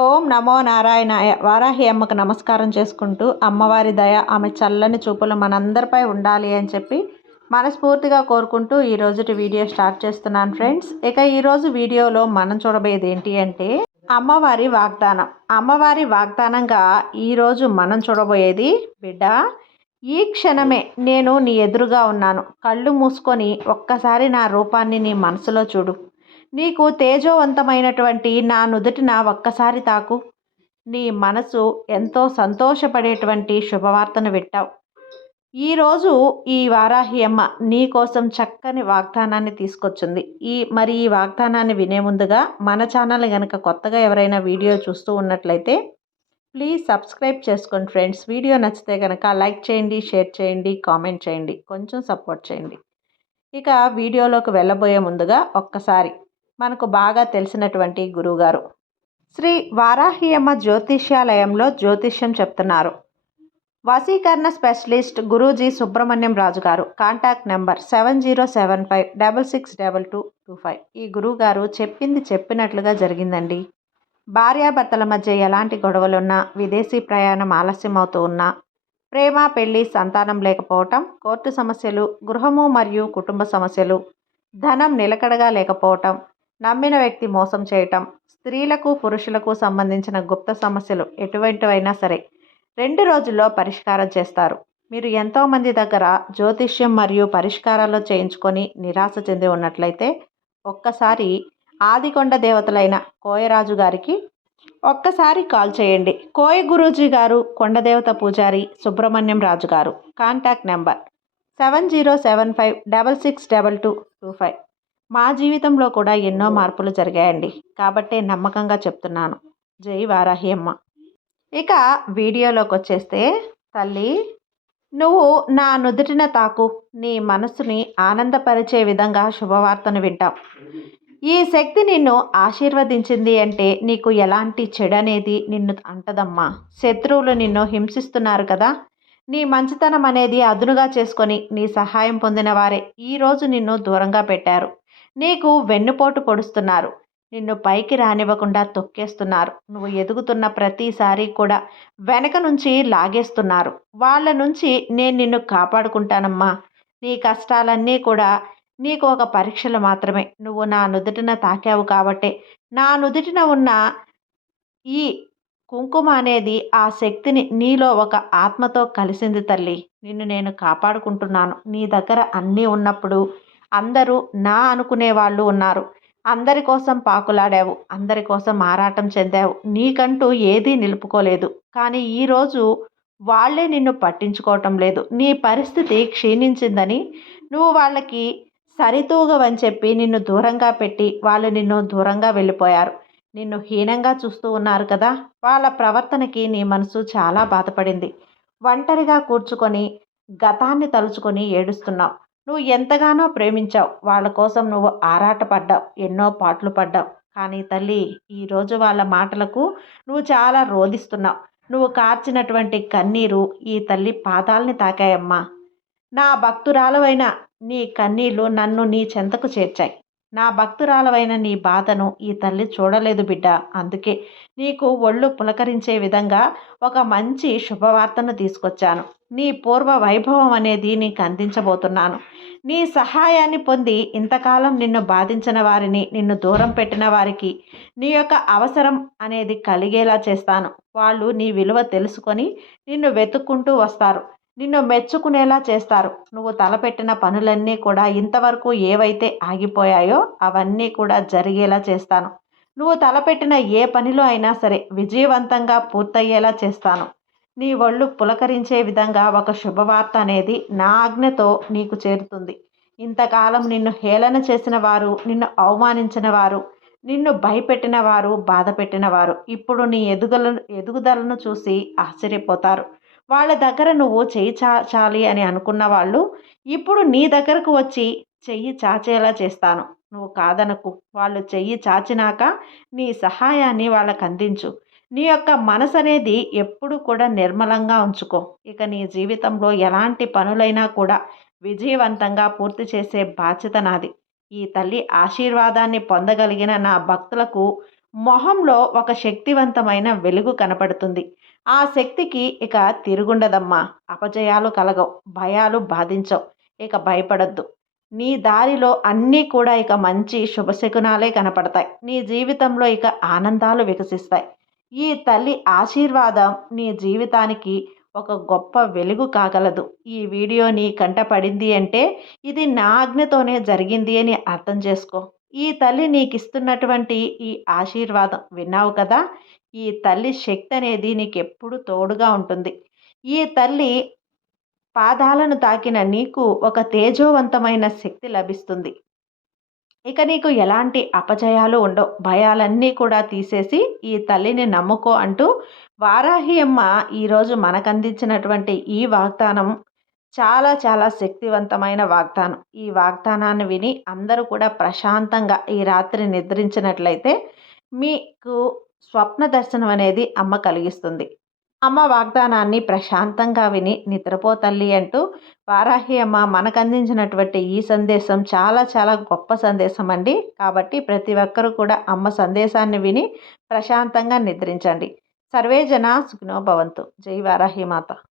ఓం నమో నారాయణాయ. వారాహి అమ్మకు నమస్కారం చేసుకుంటూ అమ్మవారి దయ ఆమె చల్లని చూపులు మనందరిపై ఉండాలి అని చెప్పి మనస్ఫూర్తిగా కోరుకుంటూ ఈరోజుటి వీడియో స్టార్ట్ చేస్తున్నాను ఫ్రెండ్స్. ఇక ఈరోజు వీడియోలో మనం చూడబోయేది ఏంటి అంటే అమ్మవారి వాగ్దానం. అమ్మవారి వాగ్దానంగా ఈరోజు మనం చూడబోయేది బిడ్డ ఈ క్షణమే నేను నీ ఎదురుగా ఉన్నాను. కళ్ళు మూసుకొని ఒక్కసారి నా రూపాన్ని నీ మనసులో చూడు. నీకు తేజోవంతమైనటువంటి నా నుదుటిన ఒక్కసారి తాకు. నీ మనసు ఎంతో సంతోషపడేటువంటి శుభవార్తను విట్టావు ఈరోజు ఈ వారాహి అమ్మ నీ కోసం చక్కని వాగ్దానాన్ని తీసుకొచ్చింది. ఈ మరి ఈ వాగ్దానాన్ని వినే ముందుగా మన ఛానల్ కనుక కొత్తగా ఎవరైనా వీడియో చూస్తూ ఉన్నట్లయితే ప్లీజ్ సబ్స్క్రైబ్ చేసుకోండి ఫ్రెండ్స్. వీడియో నచ్చితే కనుక లైక్ చేయండి షేర్ చేయండి కామెంట్ చేయండి కొంచెం సపోర్ట్ చేయండి. ఇక వీడియోలోకి వెళ్ళబోయే ముందుగా ఒక్కసారి మనకు బాగా తెలిసినటువంటి గురువుగారు. శ్రీ వారాహియమ్మ జ్యోతిష్యాలయంలో జ్యోతిష్యం చెప్తున్నారు. వసీకరణ specialist Guruji Subrahmanyam Raju garu. Contact number seven zero seven five double six double two two five. ఈ గురువుగారు చెప్పింది చెప్పినట్లుగా జరిగిందండి. భార్యాభర్తల మధ్య ఎలాంటి గొడవలున్నా విదేశీ ప్రయాణం ఆలస్యం అవుతూ ఉన్నా ప్రేమ పెళ్ళి సంతానం లేకపోవటం కోర్టు సమస్యలు గృహము మరియు కుటుంబ సమస్యలు ధనం నిలకడగా లేకపోవటం నమ్మిన వ్యక్తి మోసం చేయటం స్త్రీలకు పురుషులకు సంబంధించిన గుప్త సమస్యలు ఎటువంటివైనా సరే రెండు రోజుల్లో పరిష్కారం చేస్తారు. మీరు ఎంతోమంది దగ్గర జ్యోతిష్యం మరియు పరిష్కారాలు చేయించుకొని నిరాశ చెంది ఉన్నట్లయితే ఒక్కసారి ఆదికొండ దేవతలైన కోయరాజు గారికి ఒక్కసారి కాల్ చేయండి. కోయ గురూజీ గారు కొండదేవత పూజారి Subrahmanyam Raju garu. Contact number seven zero seven five double six double two two five. మా జీవితంలో కూడా ఎన్నో మార్పులు జరిగాయండి. కాబట్టే నమ్మకంగా చెప్తున్నాను. జై వారాహి అమ్మ. ఇక వీడియోలోకి వచ్చేస్తే తల్లి నువ్వు నా నుదుటిన తాకు నీ మనసుని ఆనందపరిచే విధంగా శుభవార్తను వింటావు. ఈ శక్తి నిన్ను ఆశీర్వదించింది అంటే నీకు ఎలాంటి చెడనేది అనేది నిన్ను అంటదమ్మా. శత్రువులు నిన్ను హింసిస్తున్నారు కదా. నీ మంచితనం అనేది అదునుగా చేసుకొని నీ సహాయం పొందిన వారే ఈరోజు నిన్ను దూరంగా పెట్టారు. నీకు వెన్నుపోటు పొడుస్తున్నారు. నిన్ను పైకి రానివ్వకుండా తొక్కేస్తున్నారు. నువ్వు ఎదుగుతున్న ప్రతిసారి కూడా వెనక నుంచి లాగేస్తున్నారు. వాళ్ళ నుంచి నేను నిన్ను కాపాడుకుంటానమ్మా. నీ కష్టాలన్నీ కూడా నీకు ఒక పరీక్షలు మాత్రమే. నువ్వు నా నుదుటిన తాకావు కాబట్టే. నా నుదుటిన ఉన్న ఈ కుంకుమ అనేది ఆ శక్తిని నీలో ఒక ఆత్మతో కలిసింది తల్లి. నిన్ను నేను కాపాడుకుంటున్నాను. నీ దగ్గర అన్నీ ఉన్నప్పుడు అందరూ నా అనుకునే వాళ్ళు ఉన్నారు. అందరి కోసం పాకులాడావు. అందరి కోసం ఆరాటం చెందావు. నీకంటూ ఏదీ నిలుపుకోలేదు. కానీ ఈరోజు వాళ్ళే నిన్ను పట్టించుకోవటం లేదు. నీ పరిస్థితి క్షీణించిందని నువ్వు వాళ్ళకి సరితూగవని చెప్పి నిన్ను దూరంగా పెట్టి వాళ్ళు నిన్ను దూరంగా వెళ్ళిపోయారు. నిన్ను హీనంగా చూస్తూ ఉన్నారు కదా? వాళ్ళ ప్రవర్తనకి నీ మనసు చాలా బాధపడింది. ఒంటరిగా కూర్చుకొని గతాన్ని తలుచుకొని ఏడుస్తున్నావు. నువ్వు ఎంతగానో ప్రేమించావు. వాళ్ళ కోసం నువ్వు ఆరాటపడ్డావు ఎన్నో పాటలు పడ్డావు. కానీ తల్లి ఈరోజు వాళ్ళ మాటలకు నువ్వు చాలా రోధిస్తున్నావు. నువ్వు కార్చినటువంటి కన్నీరు ఈ తల్లి పాదాలని తాకాయమ్మా. నా భక్తురాలవైన నీ కన్నీళ్ళు నన్ను నీ చెంతకు చేర్చాయి. నా భక్తురాలవైన నీ బాధను ఈ తల్లి చూడలేదు బిడ్డ. అందుకే నీకు ఒళ్ళు పులకరించే విధంగా ఒక మంచి శుభవార్తను తీసుకొచ్చాను. నీ పూర్వ వైభవం అనేది నీకు అందించబోతున్నాను. నీ సహాయాన్ని పొంది ఇంతకాలం నిన్ను బాధించిన వారిని నిన్ను దూరం పెట్టిన వారికి నీ యొక్క అవసరం అనేది కలిగేలా చేస్తాను. వాళ్ళు నీ విలువ తెలుసుకొని నిన్ను వెతుక్కుంటూ వస్తారు. నిన్ను మెచ్చుకునేలా చేస్తారు. నువ్వు తలపెట్టిన పనులన్నీ కూడా ఇంతవరకు ఏవైతే ఆగిపోయాయో అవన్నీ కూడా జరిగేలా చేస్తాను. నువ్వు తలపెట్టిన ఏ పనిలో అయినా సరే విజయవంతంగా పూర్తయ్యేలా చేస్తాను. నీ ఒళ్ళు పులకరించే విధంగా ఒక శుభవార్త అనేది నా ఆజ్ఞతో నీకు చేరుతుంది. ఇంతకాలం నిన్ను హేళన చేసిన వారు నిన్ను అవమానించిన వారు నిన్ను భయపెట్టిన వారు బాధ పెట్టిన వారు ఇప్పుడు నీ ఎదుగులను ఎదుగుదలను చూసి ఆశ్చర్యపోతారు. వాళ్ళ దగ్గర నువ్వు చెయ్యి చాచాలి అని అనుకున్న వాళ్ళు ఇప్పుడు నీ దగ్గరకు వచ్చి చెయ్యి చాచేలా చేస్తాను. నువ్వు కాదనకు. వాళ్ళు చెయ్యి చాచినాక నీ సహాయాన్ని వాళ్ళకు అందించు. నీ యొక్క మనసు అనేది ఎప్పుడు కూడా నిర్మలంగా ఉంచుకో. ఇక నీ జీవితంలో ఎలాంటి పనులైనా కూడా విజయవంతంగా పూర్తి చేసే బాధ్యత నాది. ఈ తల్లి ఆశీర్వాదాన్ని పొందగలిగిన నా భక్తులకు మొహంలో ఒక శక్తివంతమైన వెలుగు కనపడుతుంది. ఆ శక్తికి ఇక తిరుగుండదమ్మా. అపజయాలు కలగవు భయాలు బాధించవు. ఇక భయపడద్దు. నీ దారిలో అన్నీ కూడా ఇక మంచి శుభశకునాలే కనపడతాయి. నీ జీవితంలో ఇక ఆనందాలు వికసిస్తాయి. ఈ తల్లి ఆశీర్వాదం నీ జీవితానికి ఒక గొప్ప వెలుగు కాగలదు. ఈ వీడియో నీ కంట పడింది అంటే ఇది నా ఆజ్ఞతోనే జరిగింది అని అర్థం చేసుకో. ఈ తల్లి నీకు ఇస్తున్నటువంటి ఈ ఆశీర్వాదం విన్నావు కదా? ఈ తల్లి శక్తి అనేది నీకు ఎప్పుడు తోడుగా ఉంటుంది. ఈ తల్లి పాదాలను తాకిన నీకు ఒక తేజోవంతమైన శక్తి లభిస్తుంది. ఇక నీకు ఎలాంటి అపజయాలు ఉండవు. భయాలన్నీ కూడా తీసేసి ఈ తల్లిని నమ్ముకో అంటూ వారాహి అమ్మ ఈరోజు మనకు అందించినటువంటి ఈ వాగ్దానం చాలా చాలా శక్తివంతమైన వాగ్దానం. ఈ వాగ్దానాన్ని విని అందరూ కూడా ప్రశాంతంగా ఈ రాత్రి నిద్రించినట్లయితే మీకు స్వప్న దర్శనం అనేది అమ్మ కలిగిస్తుంది. అమ్మ వాగ్దానాన్ని ప్రశాంతంగా విని నిద్రపో తల్లి అంటూ వారాహి అమ్మ మనకు అందించినటువంటి ఈ సందేశం చాలా చాలా గొప్ప సందేశం అండి. కాబట్టి ప్రతి ఒక్కరూ కూడా అమ్మ సందేశాన్ని విని ప్రశాంతంగా నిద్రించండి. సర్వే జన సుఖినో భవంతు. జై వారాహి మాత.